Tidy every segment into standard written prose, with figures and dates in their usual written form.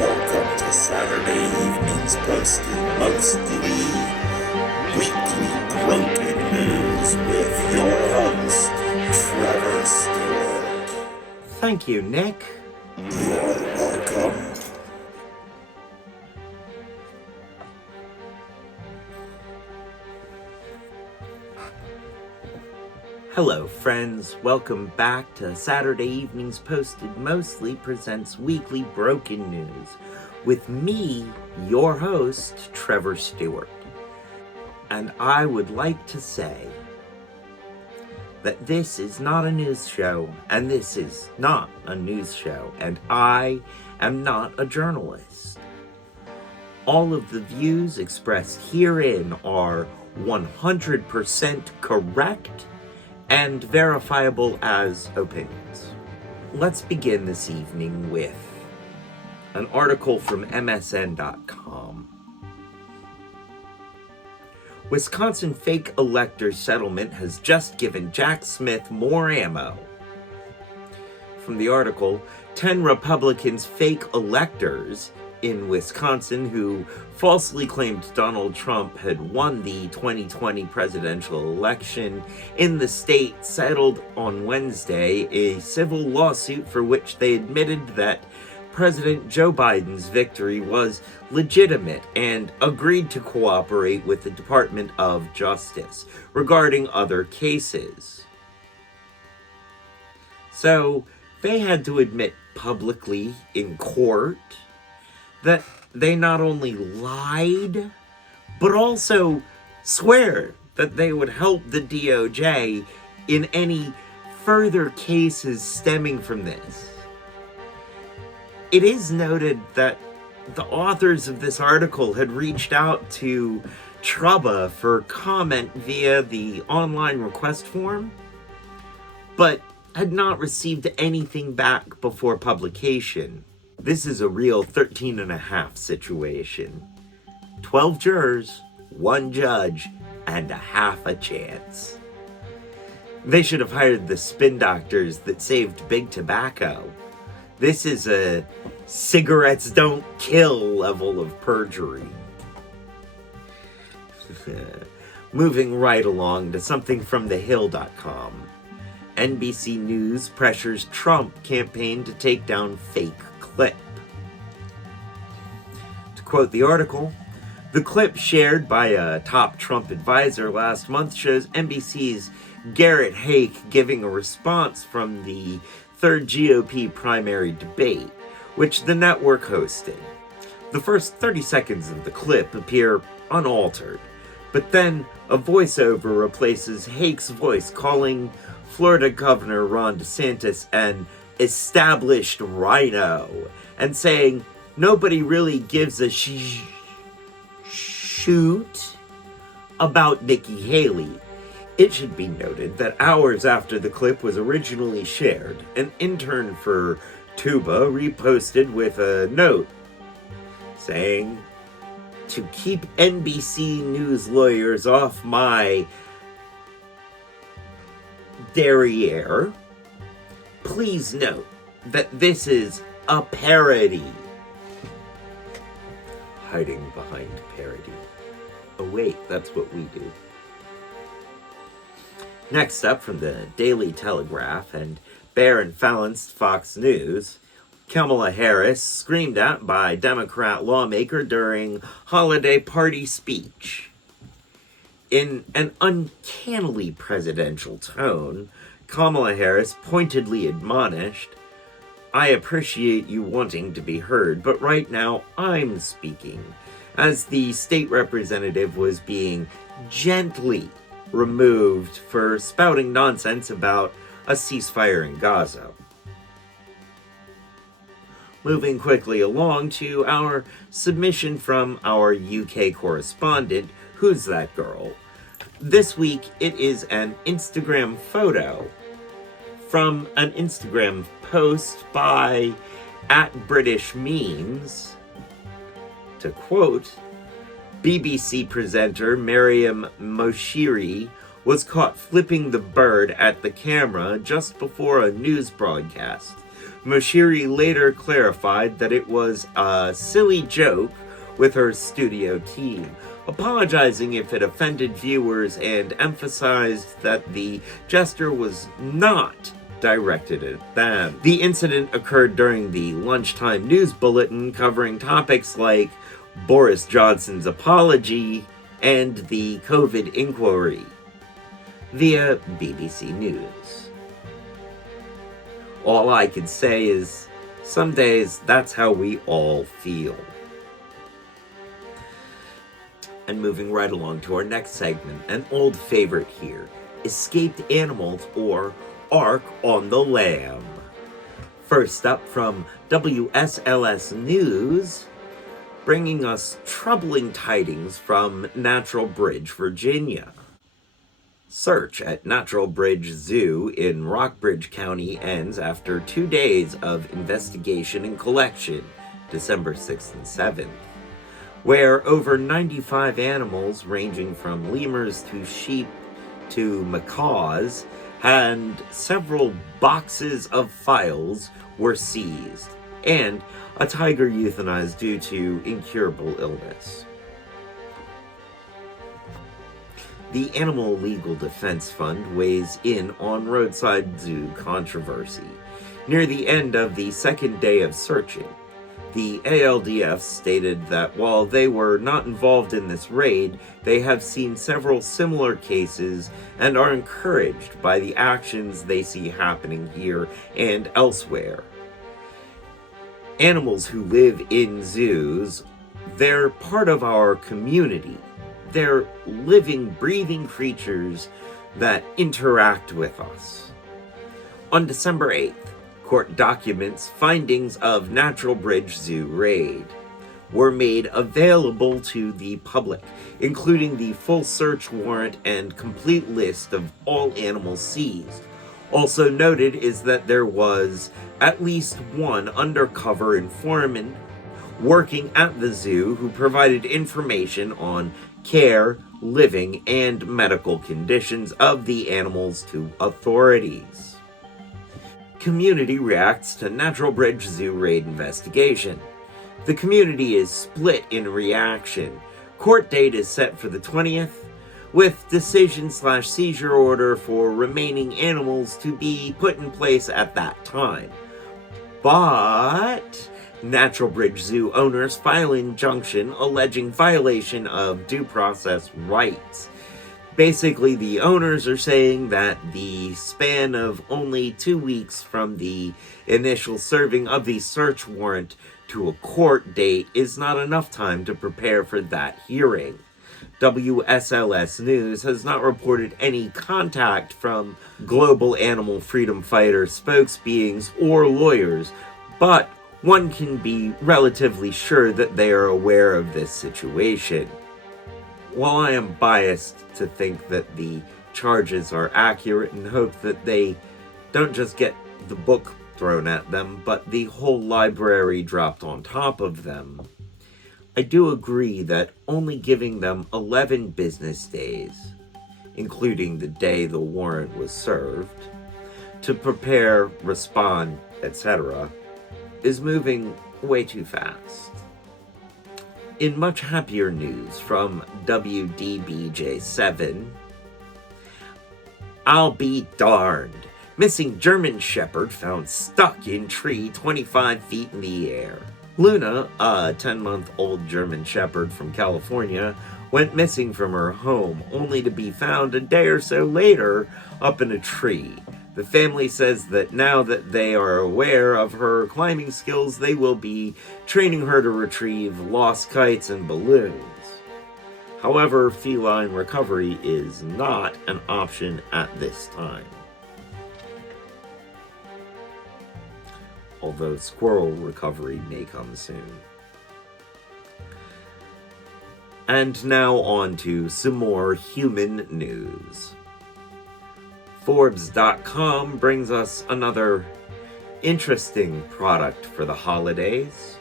Welcome to Saturday evening's posted mostly weekly broken news with your host, Trevor Stewart. Thank you, Nick. You're welcome. Hello, friends. Welcome back to Saturday Evenings Posted Mostly presents Weekly Broken News with me, your host, Trevor Stewart. And I would like to say that this is not a news show, and this is not a news show, and I am not a journalist. All of the views expressed herein are 100% correct and verifiable as opinions. Let's begin this evening with an article from MSN.com. Wisconsin fake elector settlement has just given Jack Smith more ammo. From the article, 10 Republicans fake electors in Wisconsin who falsely claimed Donald Trump had won the 2020 presidential election in the state settled on Wednesday a civil lawsuit for which they admitted that President Joe Biden's victory was legitimate and agreed to cooperate with the Department of Justice regarding other cases. So they had to admit publicly in court that they not only lied, but also swear that they would help the DOJ in any further cases stemming from this. It is noted that the authors of this article had reached out to Truba for comment via the online request form, but had not received anything back before publication. This is a real 13 and a half situation. 12 jurors, 1 judge, and a half a chance. They should have hired the spin doctors that saved big tobacco. This is a cigarettes don't kill level of perjury. Moving right along to something from thehill.com. NBC News pressures Trump campaign to take down fake clip. To quote the article, the clip shared by a top Trump advisor last month shows NBC's Garrett Haake giving a response from the third GOP primary debate, which the network hosted. The first 30 seconds of the clip appear unaltered, but then a voiceover replaces Hake's voice calling Florida Governor Ron DeSantis an established rhino and saying nobody really gives a shoot about Nikki Haley. It should be noted that hours after the clip was originally shared, an intern for Tuba reposted with a note saying, "To keep NBC News lawyers off my derriere, please note that this is a parody." Hiding behind parody. Oh wait, that's what we do. Next up from the Daily Telegraph and Bear and Fallon's Fox News, Kamala Harris screamed at by Democrat lawmaker during holiday party speech. In an uncannily presidential tone, Kamala Harris pointedly admonished, "I appreciate you wanting to be heard, but right now I'm speaking," as the state representative was being gently removed for spouting nonsense about a ceasefire in Gaza. Moving quickly along to our submission from our UK correspondent, WhoezThatGirl, This week, it is an Instagram photo from an Instagram post by @BritishMemes. To quote, BBC presenter Mariam Moshiri was caught flipping the bird at the camera just before a news broadcast. Moshiri later clarified that it was a silly joke with her studio team, apologizing if it offended viewers and emphasized that the gesture was not directed at them. The incident occurred during the lunchtime news bulletin covering topics like Boris Johnson's apology and the COVID inquiry via BBC News. All I can say is, some days that's how we all feel. And moving right along to our next segment, an old favorite here, escaped animals or Ark on the Lam. First up from WSLS News, bringing us troubling tidings from Natural Bridge, Virginia. Search at Natural Bridge Zoo in Rockbridge County ends after 2 days of investigation and collection, December 6th and 7th, where over 95 animals ranging from lemurs to sheep to macaws and several boxes of files were seized, and a tiger euthanized due to incurable illness. The Animal Legal Defense Fund weighs in on roadside zoo controversy. Near the end of the second day of searching, the ALDF stated that while they were not involved in this raid, they have seen several similar cases and are encouraged by the actions they see happening here and elsewhere. Animals who live in zoos, they're part of our community. They're living, breathing creatures that interact with us. On December 8th, court documents findings of Natural Bridge Zoo raid were made available to the public, including the full search warrant and complete list of all animals seized. Also noted is that there was at least one undercover informant working at the zoo who provided information on care, living, and medical conditions of the animals to authorities. Community reacts to Natural Bridge Zoo raid investigation. The community is split in reaction. Court date is set for the 20th, with decision/seizure order for remaining animals to be put in place at that time. But Natural Bridge Zoo owners file injunction alleging violation of due process rights. Basically, the owners are saying that the span of only 2 weeks from the initial serving of the search warrant to a court date is not enough time to prepare for that hearing. WSLS News has not reported any contact from global animal freedom fighter spokesbeings or lawyers, but one can be relatively sure that they are aware of this situation. While I am biased to think that the charges are accurate and hope that they don't just get the book thrown at them, but the whole library dropped on top of them, I do agree that only giving them 11 business days, including the day the warrant was served, to prepare, respond, etc., is moving way too fast. In much happier news from WDBJ7, I'll be darned. Missing German Shepherd found stuck in tree 25 feet in the air. Luna, a 10-month-old German Shepherd from California, went missing from her home, only to be found a day or so later up in a tree. The family says that now that they are aware of her climbing skills, they will be training her to retrieve lost kites and balloons. However, feline recovery is not an option at this time. Although squirrel recovery may come soon. And now on to some more human news. Forbes.com brings us another interesting product for the holidays.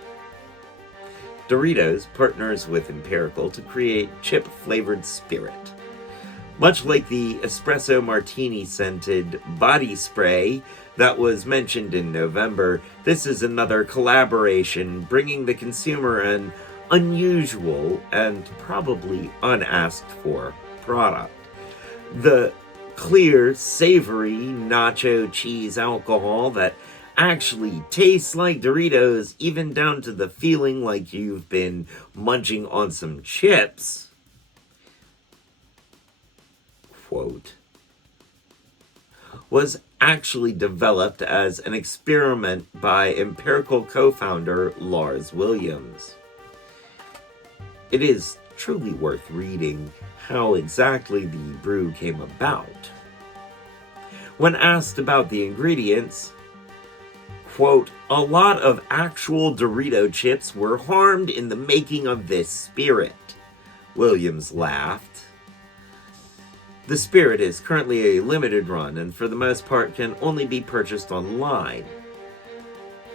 Doritos partners with Empirical to create chip-flavored spirit. Much like the espresso martini-scented body spray that was mentioned in November, this is another collaboration bringing the consumer an unusual and probably unasked for product. The clear, savory nacho cheese alcohol that actually tastes like Doritos, even down to the feeling like you've been munching on some chips, quote, was actually developed as an experiment by Empirical co-founder Lars Williams. It is truly worth reading how exactly the brew came about. When asked about the ingredients, quote, "A lot of actual Dorito chips were harmed in the making of this spirit," Williams laughed. The spirit is currently a limited run and for the most part can only be purchased online.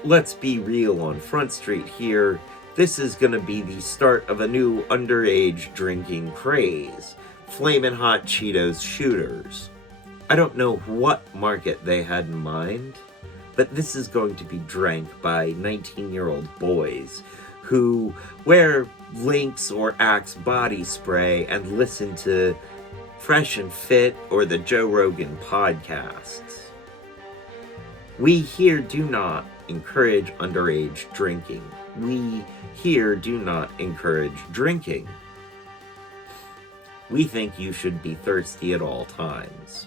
Let's be real on Front Street here. This is going to be the start of a new underage drinking craze. Flamin' Hot Cheetos shooters. I don't know what market they had in mind, but this is going to be drank by 19-year-old boys who wear Lynx or Axe body spray and listen to Fresh and Fit or the Joe Rogan podcasts. We here do not encourage underage drinking. We here do not encourage drinking. We think you should be thirsty at all times.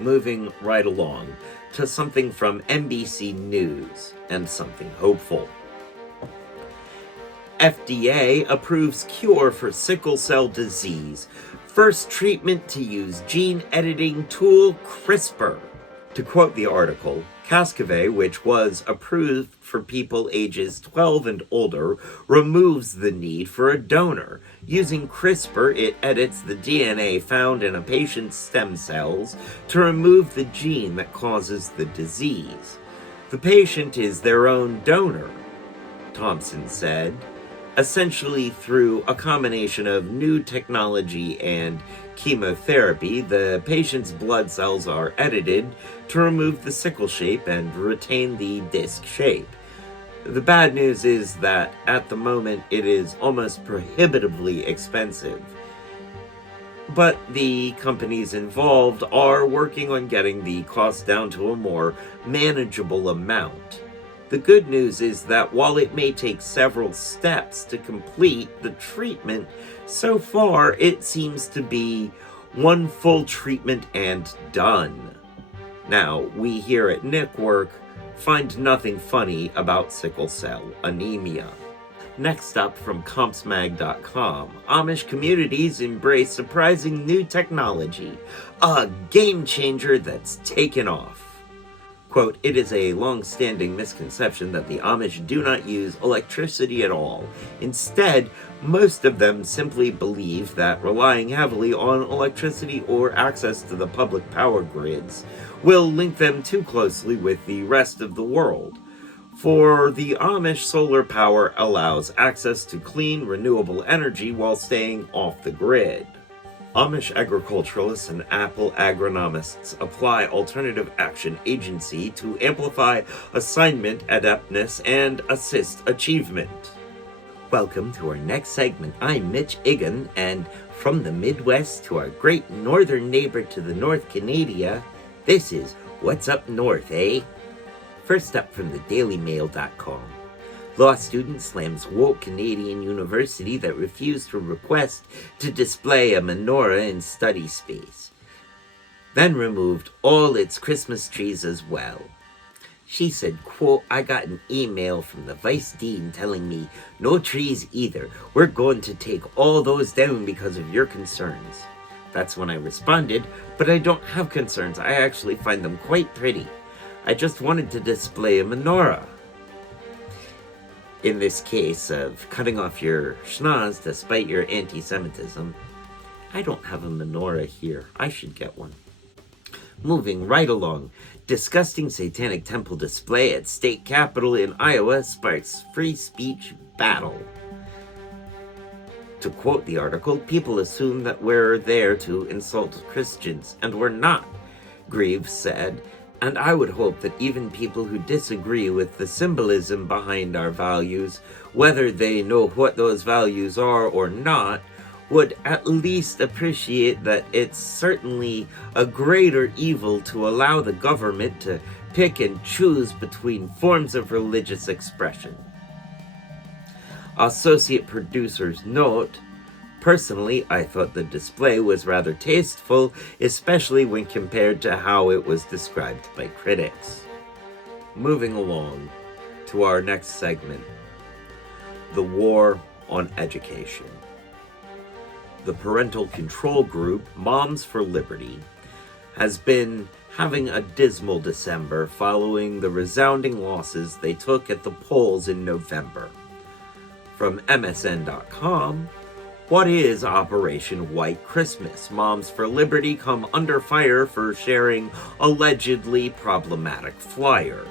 Moving right along to something from NBC News and something hopeful. FDA approves cure for sickle cell disease. First treatment to use gene editing tool CRISPR. To quote the article, Cascavay, which was approved for people ages 12 and older, removes the need for a donor. Using CRISPR, it edits the DNA found in a patient's stem cells to remove the gene that causes the disease. The patient is their own donor, Thompson said. Essentially, through a combination of new technology and chemotherapy, the patient's blood cells are edited to remove the sickle shape and retain the disc shape. The bad news is that at the moment it is almost prohibitively expensive. But the companies involved are working on getting the cost down to a more manageable amount. The good news is that while it may take several steps to complete the treatment, so far it seems to be one full treatment and done. Now, we here at Nickwork find nothing funny about sickle cell anemia. Next up from compsmag.com, Amish communities embrace surprising new technology, a game changer that's taken off. Quote, "It is a long-standing misconception that the Amish do not use electricity at all. Instead, most of them simply believe that relying heavily on electricity or access to the public power grids will link them too closely with the rest of the world. For the Amish, solar power allows access to clean, renewable energy while staying off the grid. Amish agriculturalists and Apple agronomists apply alternative action agency to amplify assignment adeptness and assist achievement." Welcome to our next segment. I'm Mitch Igan, and from the Midwest to our great northern neighbor to the North Canada, this is What's Up North, eh? First up from the dailymail.com. Law student slams woke Canadian university that refused to request to display a menorah in study space. Then removed all its Christmas trees as well. She said, quote, "I got an email from the vice dean telling me, no trees either. We're going to take all those down because of your concerns. That's when I responded, but I don't have concerns. I actually find them quite pretty. I just wanted to display a menorah. In this case of cutting off your schnoz despite your anti-Semitism, I don't have a menorah here. I should get one. Moving right along, disgusting satanic temple display at state capitol in Iowa sparks free speech battle. To quote the article, people assume that we're there to insult Christians, and we're not, Greaves said, and I would hope that even people who disagree with the symbolism behind our values, whether they know what those values are or not, would at least appreciate that it's certainly a greater evil to allow the government to pick and choose between forms of religious expression. Associate producers note, personally, I thought the display was rather tasteful, especially when compared to how it was described by critics. Moving along to our next segment, the war on education. The parental control group, Moms for Liberty, has been having a dismal December following the resounding losses they took at the polls in November. From MSN.com, what is Operation White Christmas? Moms for Liberty come under fire for sharing allegedly problematic flyer.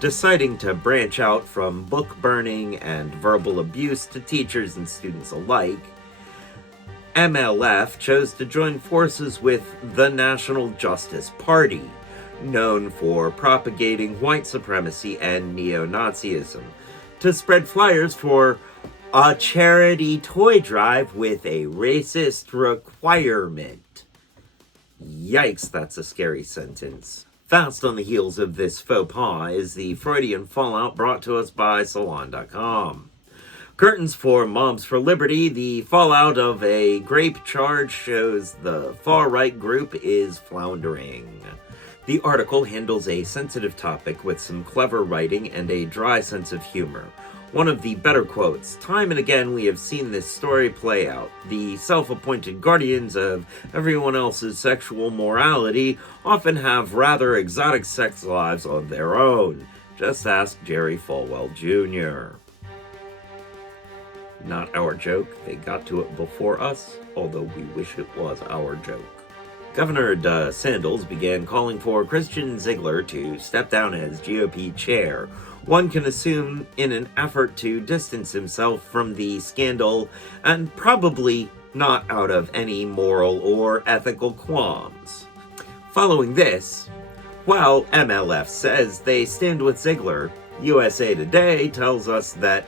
Deciding to branch out from book burning and verbal abuse to teachers and students alike, MLF chose to join forces with the National Justice Party, known for propagating white supremacy and neo-Nazism, to spread flyers for a charity toy drive with a racist requirement. Yikes, that's a scary sentence. Fast on the heels of this faux pas is the Freudian fallout brought to us by Salon.com. Curtains for Moms for Liberty, the fallout of a grape charge shows the far-right group is floundering. The article handles a sensitive topic with some clever writing and a dry sense of humor. One of the better quotes, time and again we have seen this story play out. The self-appointed guardians of everyone else's sexual morality often have rather exotic sex lives of their own. Just ask Jerry Falwell Jr. Not our joke, they got to it before us, although we wish it was our joke. Governor DeSantis began calling for Christian Ziegler to step down as GOP chair, one can assume in an effort to distance himself from the scandal, and probably not out of any moral or ethical qualms. Following this, while MLF says they stand with Ziegler, USA Today tells us that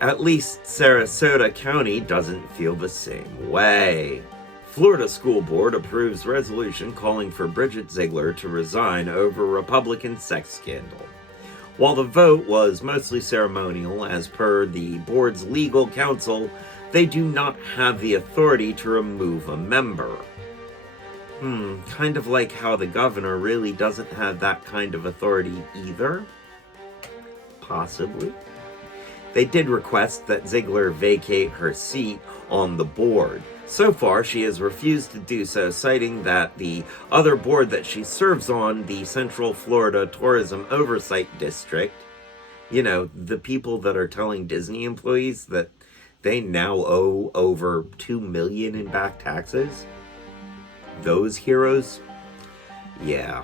at least Sarasota County doesn't feel the same way. Florida School Board approves resolution calling for Bridget Ziegler to resign over Republican sex scandal. While the vote was mostly ceremonial, as per the board's legal counsel, they do not have the authority to remove a member. Kind of like how the governor really doesn't have that kind of authority either? Possibly. They did request that Ziegler vacate her seat on the board. So far, she has refused to do so, citing that the other board that she serves on, the Central Florida Tourism Oversight District, you know, the people that are telling Disney employees that they now owe over $2 million in back taxes, those heroes, yeah,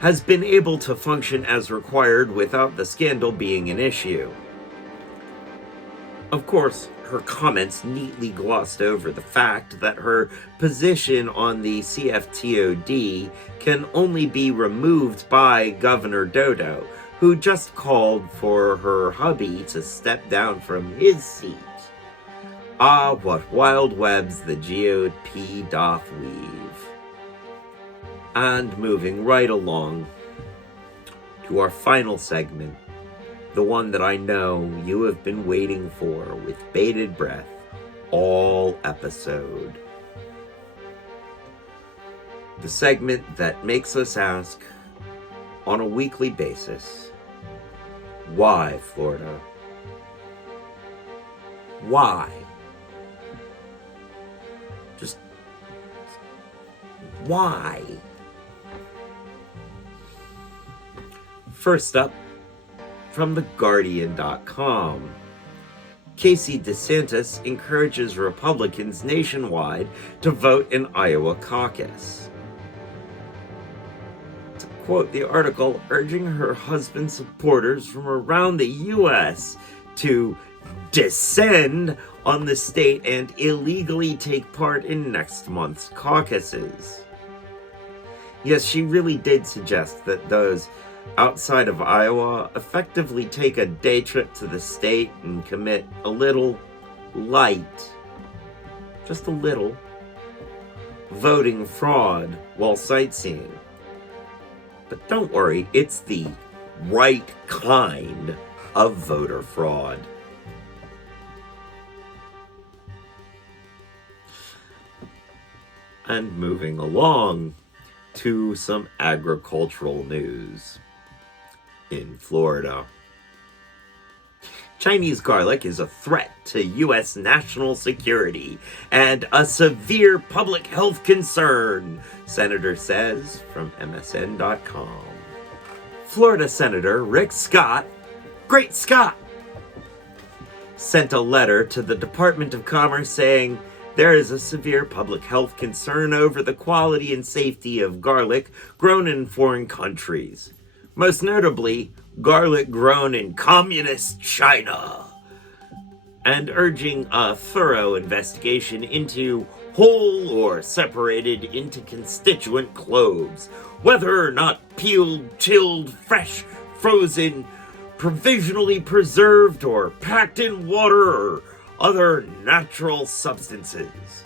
has been able to function as required without the scandal being an issue. Of course, her comments neatly glossed over the fact that her position on the CFTOD can only be removed by Governor Dodo, who just called for her hubby to step down from his seat. Ah, what wild webs the GOP doth weave. And moving right along to our final segment, the one that I know you have been waiting for with bated breath all episode. The segment that makes us ask on a weekly basis, why, Florida? Why? why? First up, from theguardian.com. Casey DeSantis encourages Republicans nationwide to vote in Iowa caucus. To quote the article, urging her husband's supporters from around the U.S. to descend on the state and illegally take part in next month's caucuses. Yes, she really did suggest that those outside of Iowa effectively take a day trip to the state and commit a little light, just a little, voting fraud while sightseeing. But don't worry, it's the right kind of voter fraud. And moving along to some agricultural news. In Florida, Chinese garlic is a threat to U.S. national security and a severe public health concern, Senator says from MSN.com. Florida Senator Rick Scott, Great Scott, sent a letter to the Department of Commerce saying there is a severe public health concern over the quality and safety of garlic grown in foreign countries. Most notably, garlic grown in communist China, and urging a thorough investigation into whole or separated into constituent cloves, whether or not peeled, chilled, fresh, frozen, provisionally preserved, or packed in water or other natural substances.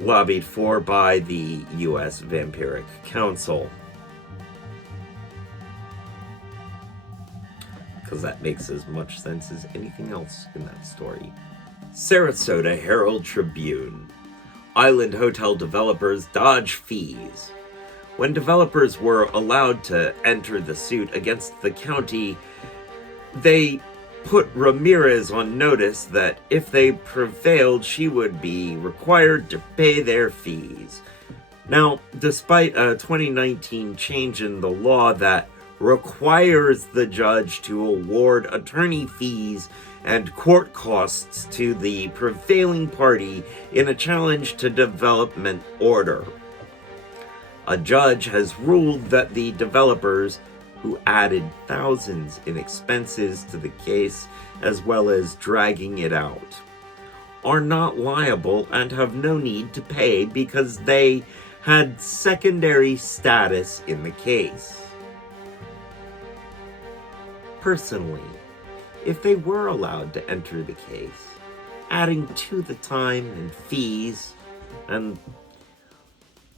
Lobbied for by the U.S. Vampiric Council. Because that makes as much sense as anything else in that story. Sarasota Herald Tribune. Island hotel developers dodge fees. When developers were allowed to enter the suit against the county, they put Ramirez on notice that if they prevailed, she would be required to pay their fees. Now, despite a 2019 change in the law that requires the judge to award attorney fees and court costs to the prevailing party in a challenge to development order, a judge has ruled that the developers, who added thousands in expenses to the case as well as dragging it out, are not liable and have no need to pay because they had secondary status in the case. Personally, if they were allowed to enter the case, adding to the time and fees and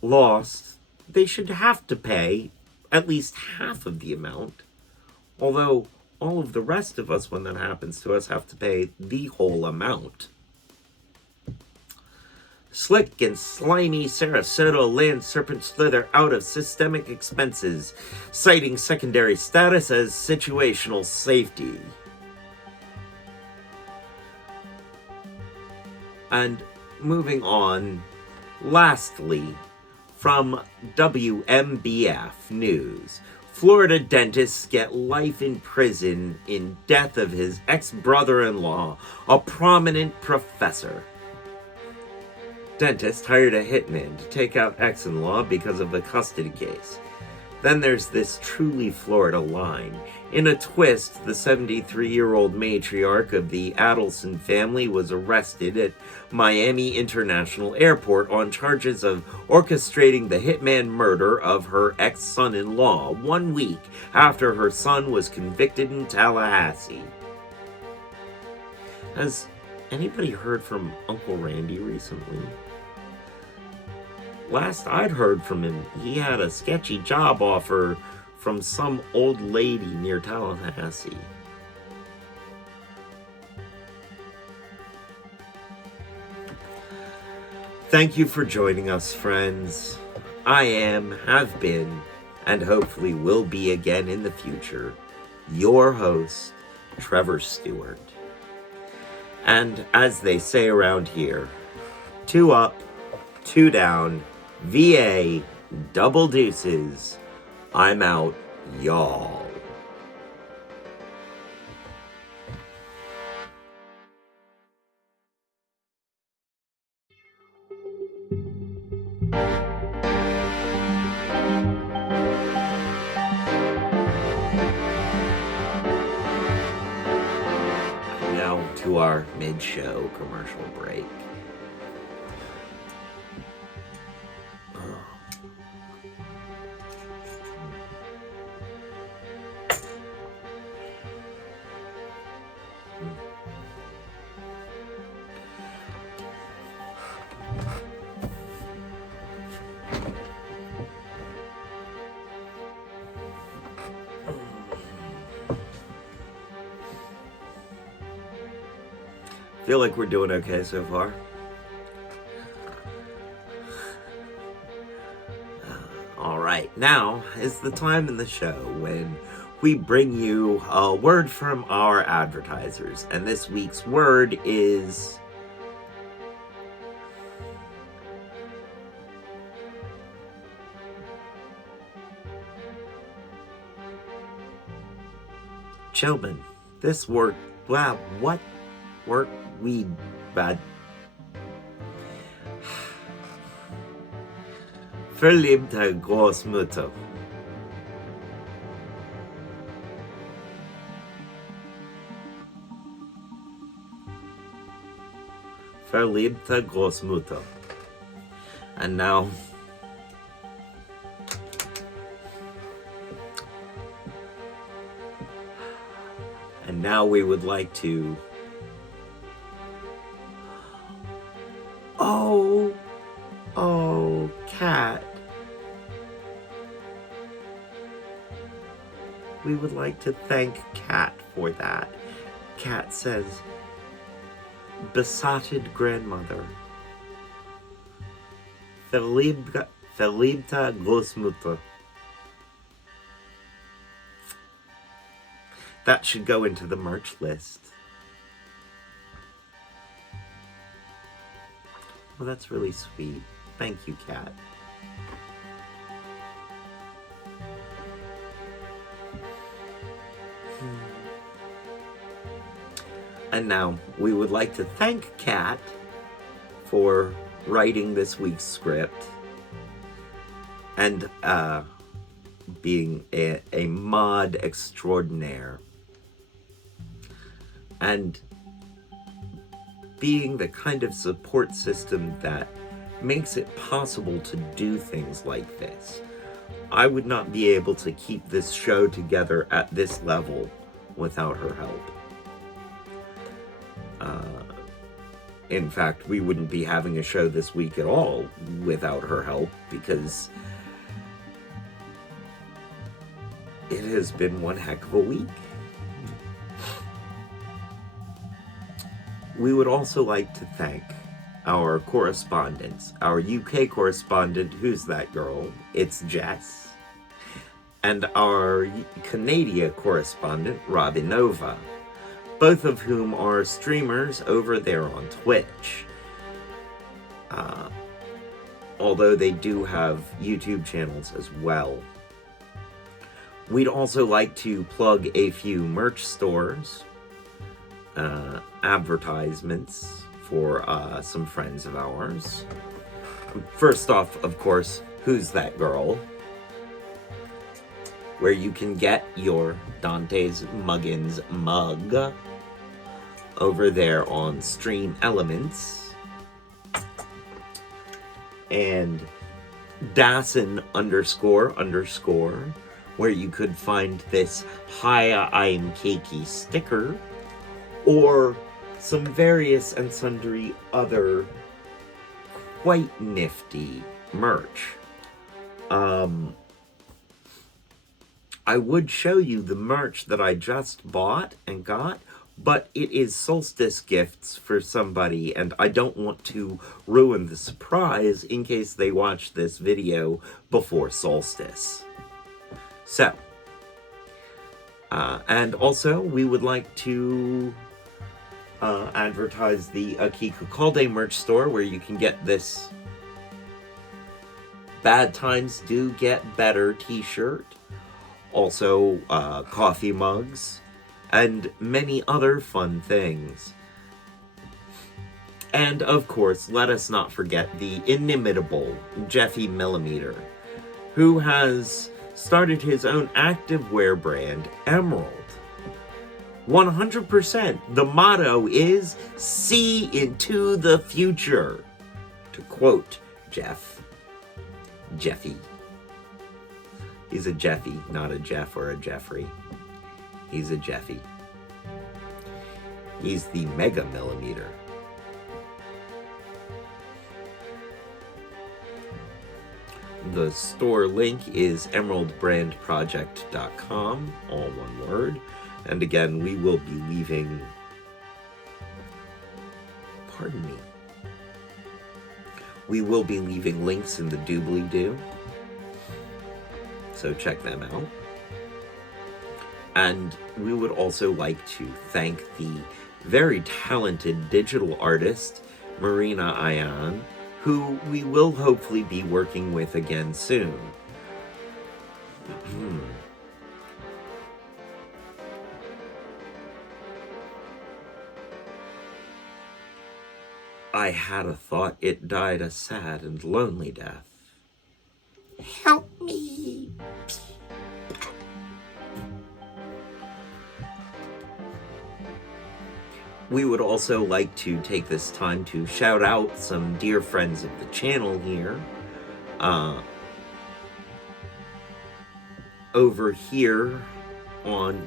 lost, they should have to pay at least half of the amount, although all of the rest of us, when that happens to us, have to pay the whole amount. Slick and slimy Sarasota land serpent slither out of systemic expenses, citing secondary status as situational safety. And moving on, lastly, from WMBF News, Florida dentists get life in prison in death of his ex-brother-in-law, a prominent professor. Dentist hired a hitman to take out ex-in-law because of the custody case. Then there's this truly Florida line. In a twist, the 73-year-old matriarch of the Adelson family was arrested at Miami International Airport on charges of orchestrating the hitman murder of her ex-son-in-law 1 week after her son was convicted in Tallahassee. Has anybody heard from Uncle Randy recently? Last I'd heard from him, he had a sketchy job offer from some old lady near Tallahassee. Thank you for joining us, friends. I am, have been, and hopefully will be again in the future, your host, Trevor Stewart. And as they say around here, 2 up, 2 down, VA double deuces. I'm out, y'all. Now to our mid-show commercial break. Feel like we're doing okay so far. All right, now is the time in the show when we bring you a word from our advertisers. And this week's word is children. This word, wow, what word we bad. Verliebte Großmutter. Verliebte Großmutter. And now we would like to Khat. We would like to thank Khat for that. Khat says, besotted grandmother. Verliebte Großmutter. That should go into the merch list. Well, that's really sweet. Thank you, Khat. And now, we would like to thank Khat for writing this week's script and being a mod extraordinaire and being the kind of support system that makes it possible to do things like this. I would not be able to keep this show together at this level without her help. In fact, we wouldn't be having a show this week at all without her help, because it has been one heck of a week. We would also like to thank our correspondents, our UK correspondent, Who's That Girl? It's Jess, and our Canadian correspondent, RobyNova, both of whom are streamers over there on Twitch. Although they do have YouTube channels as well. We'd also like to plug a few merch stores, advertisements for some friends of ours. First off, of course, Who's That Girl? Where you can get your Dante's Muggins mug over there on Stream Elements. And Dassen __, where you could find this Hiya I'm Cakey sticker, or some various and sundry other quite nifty merch. I would show you the merch that I just bought and got, but it is solstice gifts for somebody, and I don't want to ruin the surprise in case they watch this video before solstice. So, and also we would like to advertise the Akika Calde merch store, where you can get this Bad Times Do Get Better t-shirt, also coffee mugs, and many other fun things. And of course, let us not forget the inimitable Jeffy Millimeter, who has started his own activewear brand, Emerald. 100%. The motto is "See into the future." To quote Jeffy. He's a Jeffy, not a Jeff or a Jeffrey. He's a Jeffy. He's the Mega Millimeter. The store link is emeraldbrandproject.com, all one word. And again, we will be leaving, we will be leaving links in the doobly-doo, so check them out. And we would also like to thank the very talented digital artist, Marina Ayan, who we will hopefully be working with again soon. I had a thought it died a sad and lonely death. Help me. We would also like to take this time to shout out some dear friends of the channel here. Over here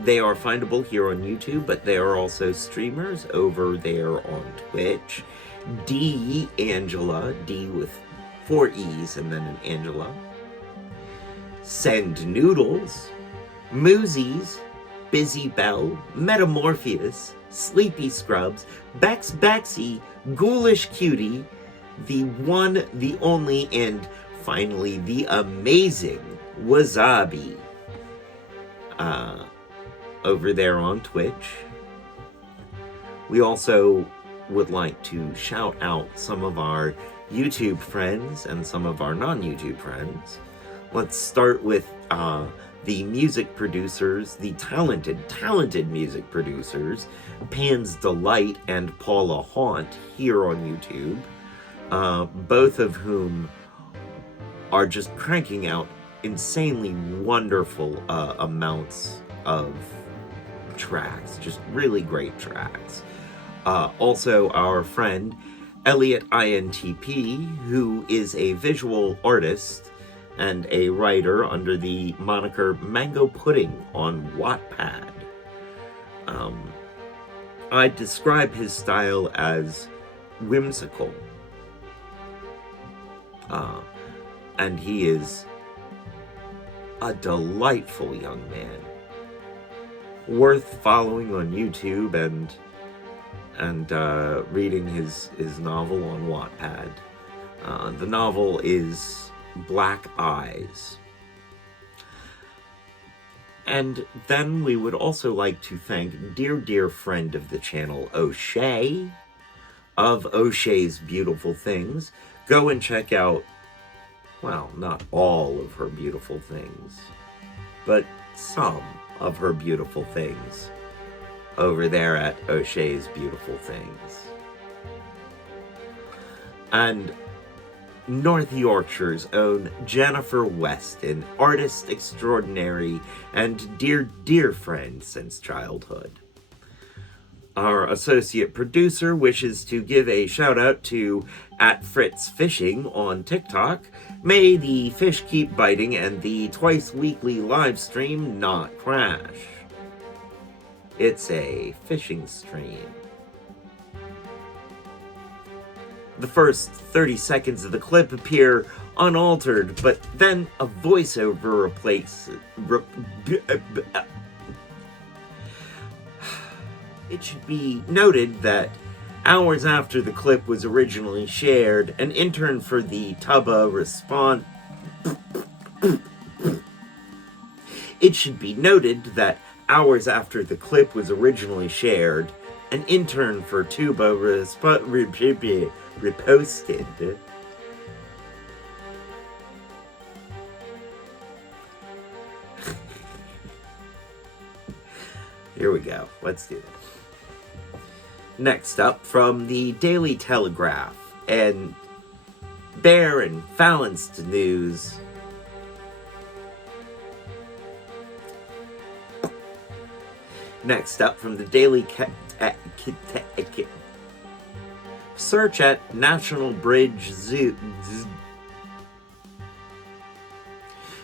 they are findable here on YouTube, but they are also streamers over there on Twitch. Deeeeangala, D with 4 E's and then an Angela. Send Noodlz, Moozies, Busy Bell, Morpheous, Sleepy Scrubs, Bex Bexy, Ghoulish Cutie, the one, the only, and finally the amazing Wazabii. Over there on Twitch. We also would like to shout out some of our YouTube friends and some of our non-YouTube friends. Let's start with the music producers, the talented music producers, Pan's Delight and Paula Haunt here on YouTube, both of whom are just cranking out insanely wonderful amounts of tracks, just really great tracks. Also our friend Elliot INTP, who is a visual artist and a writer under the moniker Mango Pudding on WattPad. I describe his style as whimsical. And he is a delightful young man, worth following on YouTube and reading his novel on WattPad. The novel is Black Eyes. And then we would also like to thank dear friend of the channel, O'Shea, of O'Shea's Beautiful Things. Go and check out, well, not all of her beautiful things, but some of her beautiful things over there at O'Shea's Beautiful Things. And North Yorkshire's own Jennifer Weston, artist extraordinary and dear friend since childhood. Our associate producer wishes to give a shout out to @FritzFishing on TikTok. May the fish keep biting and the twice weekly live stream not crash. It's a fishing stream. The first 30 seconds of the clip appear unaltered, but then a voiceover replaces. It should be noted that hours after the clip was originally shared, an intern for the Tubba respond. It should be noted that hours after the clip was originally shared, an intern for Tuba reposted. Here we go. Let's do this. Next up, from the Daily Telegraph and Bear and Balanced News. Next up, from the Daily Search at National Bridge Zoo.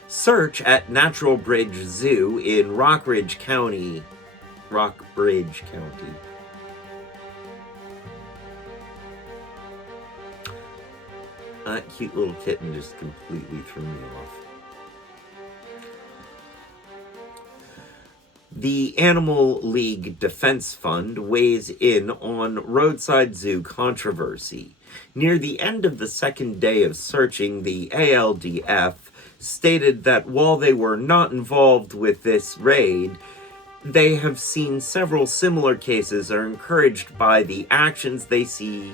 Search at Natural Bridge Zoo in Rockbridge County. That cute little kitten just completely threw me off. The Animal League Defense Fund weighs in on roadside zoo controversy. Near the end of the second day of searching, the ALDF stated that while they were not involved with this raid, they have seen several similar cases and are encouraged by the actions they see.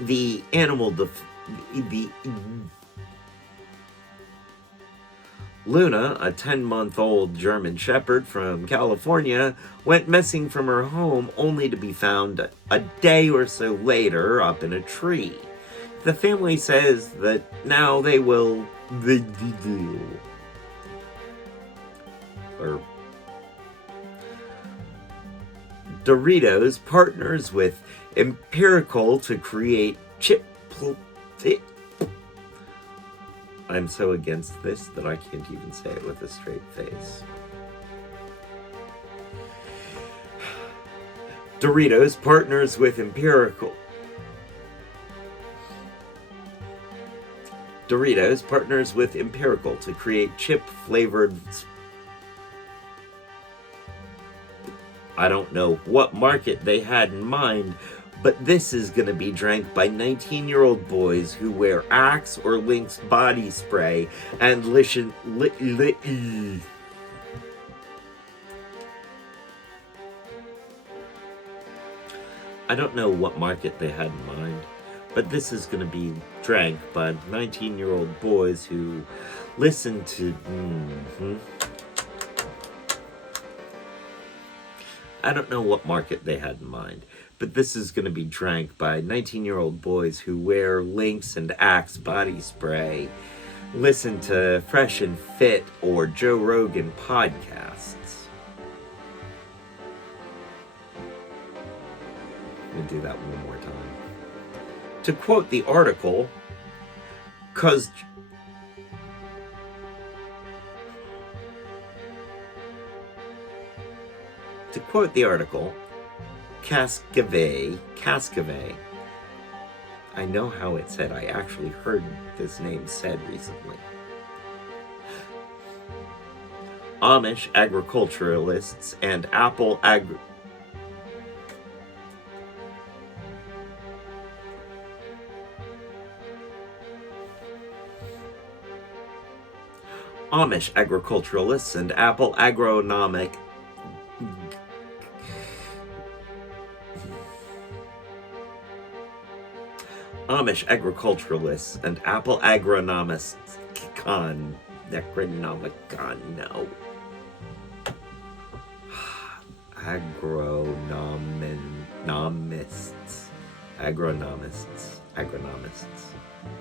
The Luna, a 10-month-old German Shepherd from California, went missing from her home only to be found a day or so later up in a tree. The family says that now they will... Doritos partners with Empirical to create chip... I'm so against this that I can't even say it with a straight face. Doritos partners with Empirical. Doritos partners with Empirical to create chip-flavored... I don't know what market they had in mind, but this is going to be drank by 19-year-old boys who wear Axe or Lynx body spray and listen... I don't know what market they had in mind, but this is going to be drank by 19-year-old boys who listen to... I don't know what market they had in mind, but this is going to be drank by 19-year-old boys who wear Lynx and Axe body spray, listen to Fresh and Fit or Joe Rogan podcasts. Let me do that one more time. To quote the article, Cascavay. I know how it's said. I actually heard this name said recently. Amish agriculturalists and Amish agriculturalists and Apple agronomic Amish agriculturalists and Apple agronomists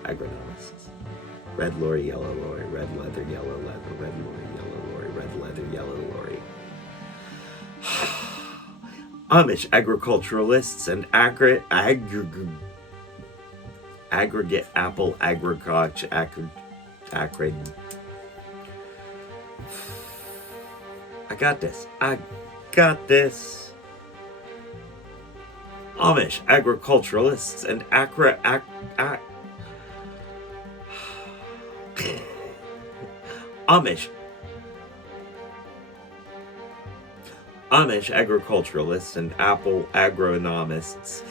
agronomists. Red lorry, yellow lorry, red leather, yellow leather, red lorry, yellow lorry, red leather, yellow lorry. Amish agriculturalists and aggregate apple agriculture I got this. Amish agriculturalists and Amish agriculturalists and Apple agronomists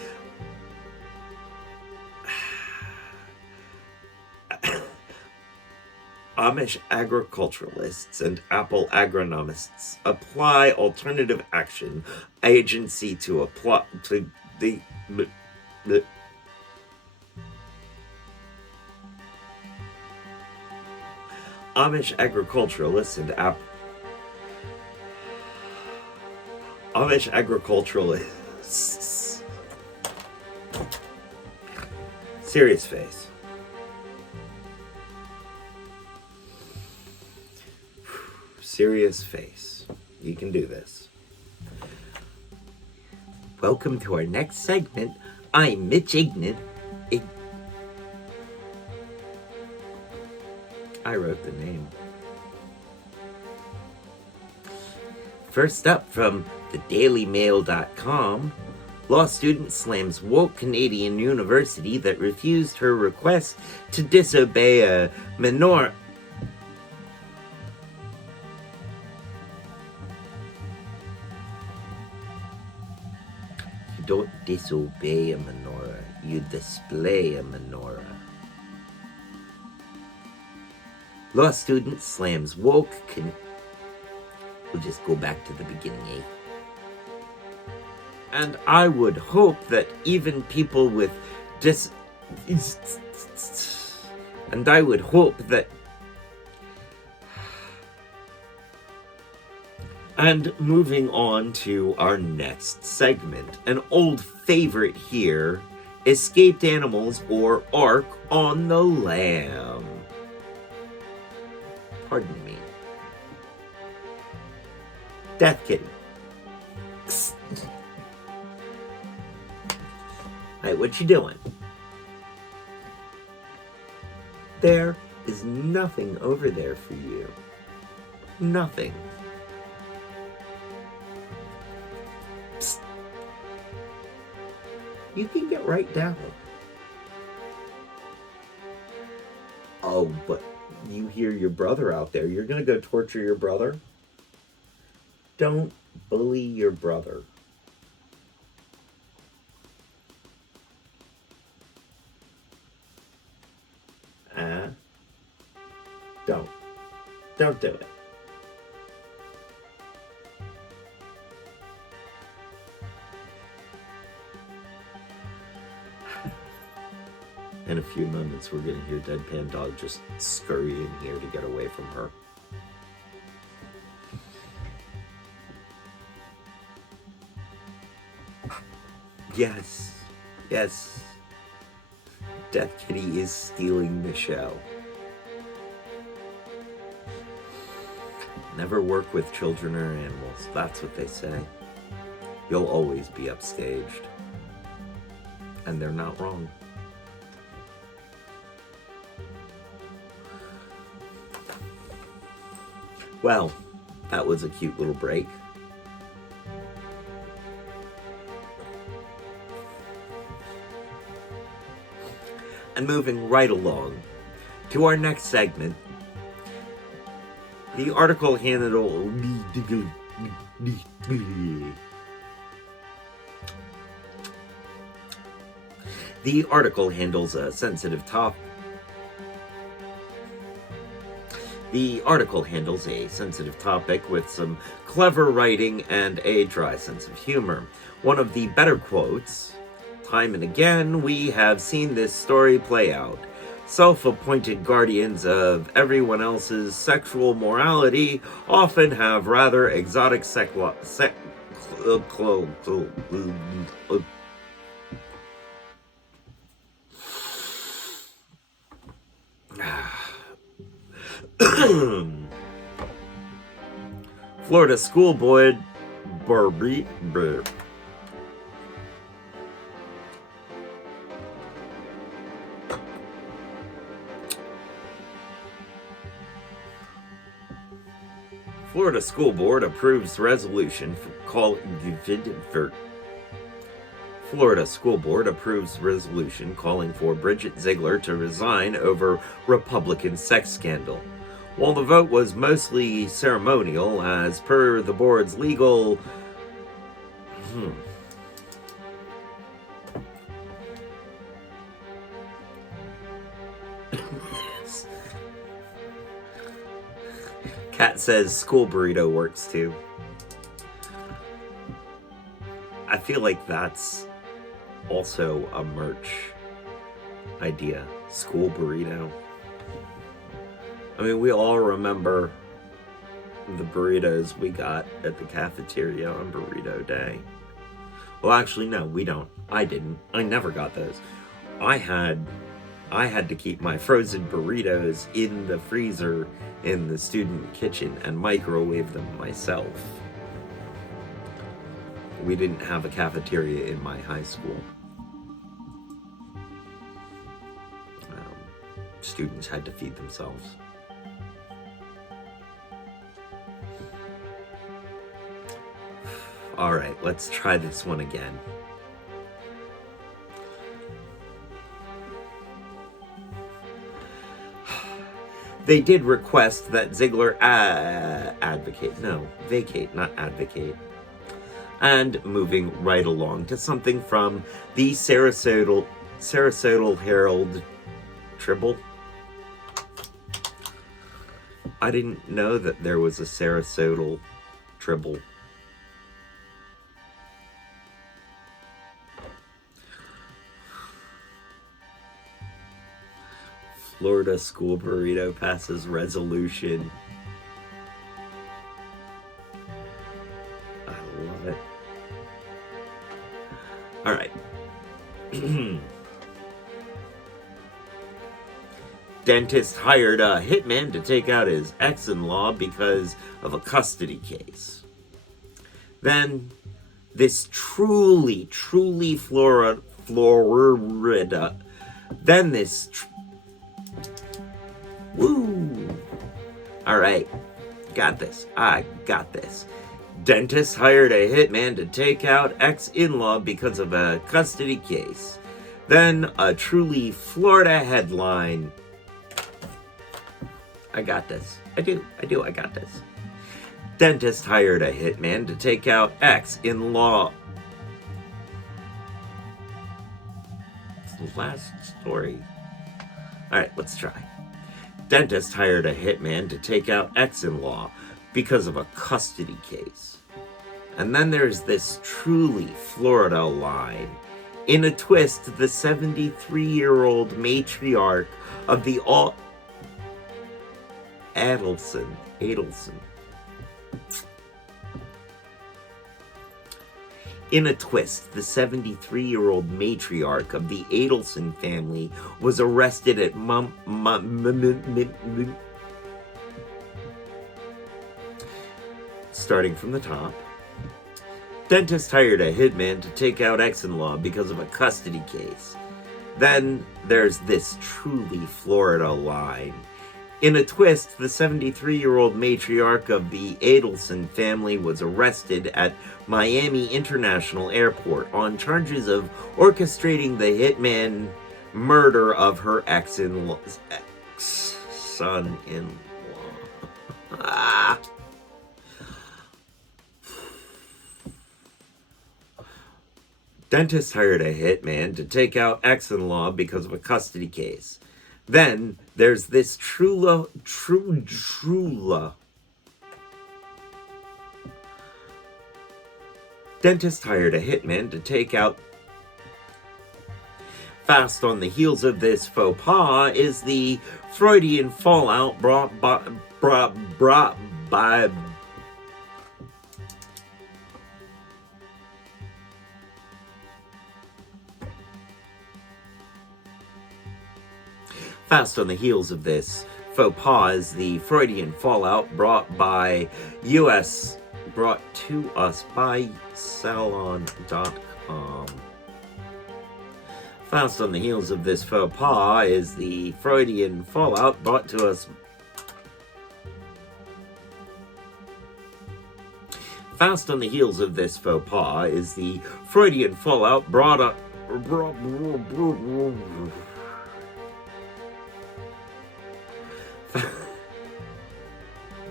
Amish agriculturalists and Apple agronomists apply alternative action agency to apply to the Amish agriculturalists and Amish agriculturalists. Serious face. Serious face. You can do this. Welcome to our next segment. I'm Mitch Ignat. I wrote the name. First up from thedailymail.com, law student slams woke Canadian university that refused her request to disobey a minor... You don't disobey a menorah, you display a menorah. Law student slams woke We'll just go back to the beginning, eh? And I would hope that even people with And I would hope that... And moving on to our next segment, an old favorite here, escaped animals or Ark on the Lam. Pardon me. Death Kitty. Hey, what you doing? There is nothing over there for you. Nothing. Psst. You can get right down. Oh, but you hear your brother out there. You're gonna go torture your brother? Don't bully your brother. Don't do it. In a few moments, we're going to hear Deadpan Dog just scurry in here to get away from her. Yes. Yes. Death Kitty is stealing the show. Never work with children or animals. That's what they say. You'll always be upstaged. And they're not wrong. Well, that was a cute little break. And moving right along to our next segment, the article handled... The article handles a sensitive topic. The article handles a sensitive topic with some clever writing and a dry sense of humor. One of the better quotes, time and again, we have seen this story play out. Self-appointed guardians of everyone else's sexual morality often have rather exotic Florida school board Florida School Board approves resolution Florida School Board approves resolution calling for Bridget Ziegler to resign over Republican sex scandal. While the vote was mostly ceremonial, as per the board's legal... Khat says school burrito works too. I feel like that's also a merch idea. School burrito. I mean, we all remember the burritos we got at the cafeteria on Burrito Day. Well, actually, no, we don't. I didn't. I never got those. I had to keep my frozen burritos in the freezer in the student kitchen and microwave them myself. We didn't have a cafeteria in my high school. Students had to feed themselves. All right, let's try this one again. They did request that Ziegler vacate, not advocate. And moving right along to something from the Sarasota Herald Tribble. I didn't know that there was a Sarasota Tribble. Florida school burrito passes resolution. I love it. All right. Dentist hired a hitman to take out his ex-in-law because of a custody case. Then this truly Florida. Then this. Woo! All right, got this. I got this. Dentist hired a hitman to take out ex-in-law because of a custody case. Then a truly Florida headline. I got this. I got this. Dentist hired a hitman to take out ex-in-law. It's the last story. All right, let's try. Dentist hired a hitman to take out ex-in-law because of a custody case. And then there's this truly Florida line. In a twist, the 73-year-old matriarch of the Adelson. In a twist, the 73-year-old matriarch of the Adelson family was arrested at starting from the top. Dentist hired a hitman to take out ex-in-law because of a custody case. Then there's this truly Florida line. In a twist, the 73-year-old matriarch of the Adelson family was arrested at Miami International Airport on charges of orchestrating the hitman murder of her ex-son-in-law. Dentist hired a hitman to take out ex-in-law because of a custody case. Then there's this Trula. Dentist hired a hitman to take out. Fast on the heels of this faux pas is the Freudian fallout brought by. Fast on the heels of this faux pas is the Freudian fallout brought to us by Salon.com. Fast on the heels of this faux pas is the Freudian fallout brought to us. Fast on the heels of this faux pas is the Freudian fallout brought up.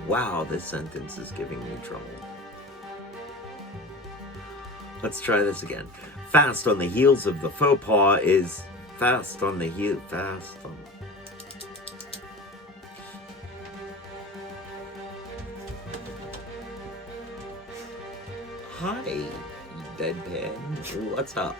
Wow, this sentence is giving me trouble. Let's try this again. Fast on the heels of the faux pas is fast on the heel. Hi, deadpan. What's up?